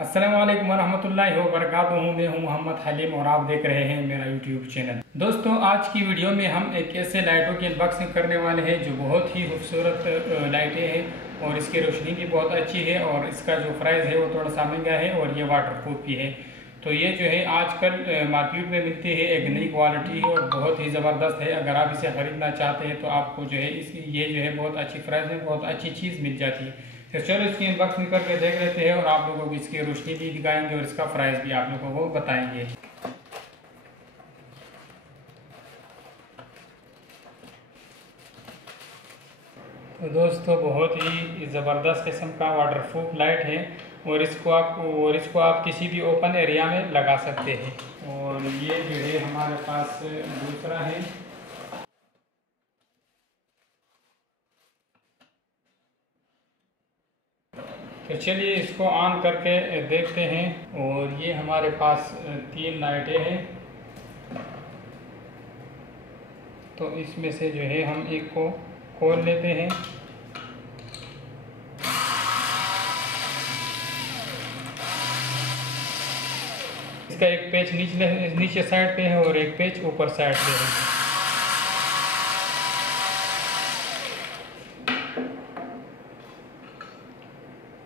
अस्सलाम वालेकुम वरहमतुल्लाहि वबरकातुहू। मैं हूं मोहम्मद हलीम और आप देख रहे हैं मेरा यूट्यूब चैनल। दोस्तों, आज की वीडियो में हम एक ऐसे लाइटों की अनबॉक्सिंग करने वाले हैं जो बहुत ही खूबसूरत लाइटें हैं और इसकी रोशनी भी बहुत अच्छी है और इसका जो प्राइस है वो थोड़ा सा महंगा है और ये वाटरप्रूफ भी है। तो ये जो है आजकल मार्केट में मिलती है, एक नई क्वालिटी है और बहुत ही ज़बरदस्त है। अगर आप इसे ख़रीदना चाहते हैं तो आपको जो है ये जो है बहुत अच्छी प्राइस में बहुत अच्छी चीज़ मिल जाती है। तो चलो इसकी अनबॉक्सिंग करके देख लेते हैं और आप लोगों को इसकी रोशनी भी दिखाएंगे और इसका प्राइस भी आप लोगों को बताएंगे। तो दोस्तों, बहुत ही ज़बरदस्त किस्म का वाटरप्रूफ लाइट है और इसको आप किसी भी ओपन एरिया में लगा सकते हैं। और ये जो है हमारे पास दूसरा है। तो चलिए इसको ऑन करके देखते हैं। और ये हमारे पास 3 लाइटें हैं। तो इसमें से जो है हम एक को खोल लेते हैं। इसका एक पेच नीचे साइड पे है और एक पेच ऊपर साइड पे है।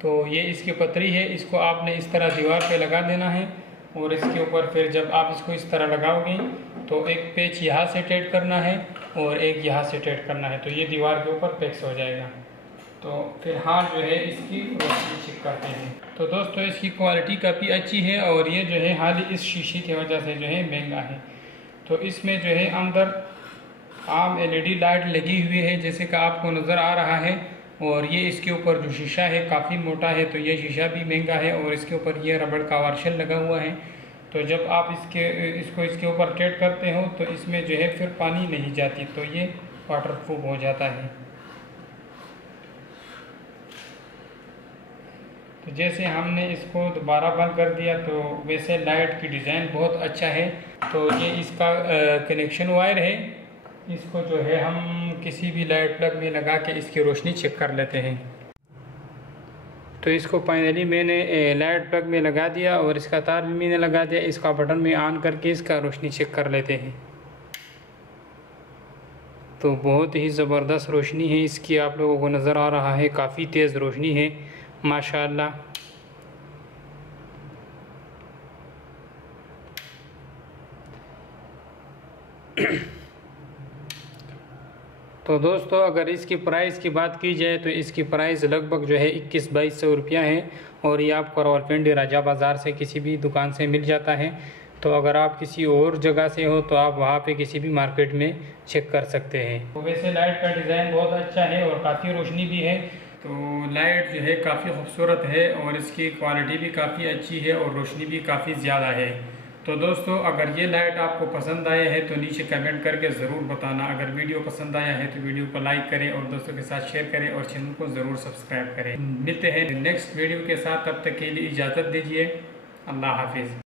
तो ये इसकी पतरी है, इसको आपने इस तरह दीवार पे लगा देना है और इसके ऊपर फिर जब आप इसको इस तरह लगाओगे तो एक पेच यहाँ से टाइट करना है और एक यहाँ से टाइट करना है, तो ये दीवार के ऊपर फिक्स हो जाएगा। तो फिर हाथ जो है इसकी रोशनी चेक करते हैं। तो दोस्तों, इसकी क्वालिटी काफ़ी अच्छी है और ये जो है हाल इस शीशे की वजह से जो है महंगा है। तो इसमें जो है अंदर आम LED लाइट लगी हुई है जैसे कि आपको नज़र आ रहा है। और ये इसके ऊपर जो शीशा है काफ़ी मोटा है, तो ये शीशा भी महंगा है और इसके ऊपर ये रबड़ का वार्शल लगा हुआ है। तो जब आप इसको इसके ऊपर टाइट करते हो तो इसमें जो है फिर पानी नहीं जाती, तो ये वाटरप्रूफ हो जाता है। तो जैसे हमने इसको दोबारा बंद कर दिया तो वैसे लाइट की डिज़ाइन बहुत अच्छा है। तो ये इसका कनेक्शन वायर है, इसको जो है हम किसी भी लाइट प्लग में लगा के इसकी रोशनी चेक कर लेते हैं। तो इसको फाइनली मैंने लाइट प्लग में लगा दिया और इसका तार भी मैंने लगा दिया। इसका बटन में ऑन करके इसका रोशनी चेक कर लेते हैं। तो बहुत ही ज़बरदस्त रोशनी है इसकी, आप लोगों को नज़र आ रहा है, काफ़ी तेज़ रोशनी है माशाल्लाह। तो दोस्तों, अगर इसकी प्राइस की बात की जाए तो इसकी प्राइस लगभग जो है 21-2200 रुपया है और ये आपको रावलपिंडी राजा बाज़ार से किसी भी दुकान से मिल जाता है। तो अगर आप किसी और जगह से हो तो आप वहाँ पे किसी भी मार्केट में चेक कर सकते हैं। तो वैसे लाइट का डिज़ाइन बहुत अच्छा है और काफ़ी रोशनी भी है। तो लाइट जो है काफ़ी खूबसूरत है और इसकी क्वालिटी भी काफ़ी अच्छी है और रोशनी भी काफ़ी ज़्यादा है। तो दोस्तों, अगर ये लाइट आपको पसंद आया है तो नीचे कमेंट करके ज़रूर बताना। अगर वीडियो पसंद आया है तो वीडियो को लाइक करें और दोस्तों के साथ शेयर करें और चैनल को ज़रूर सब्सक्राइब करें। मिलते हैं नेक्स्ट वीडियो के साथ, तब तक के लिए इजाज़त दीजिए। अल्लाह हाफिज़।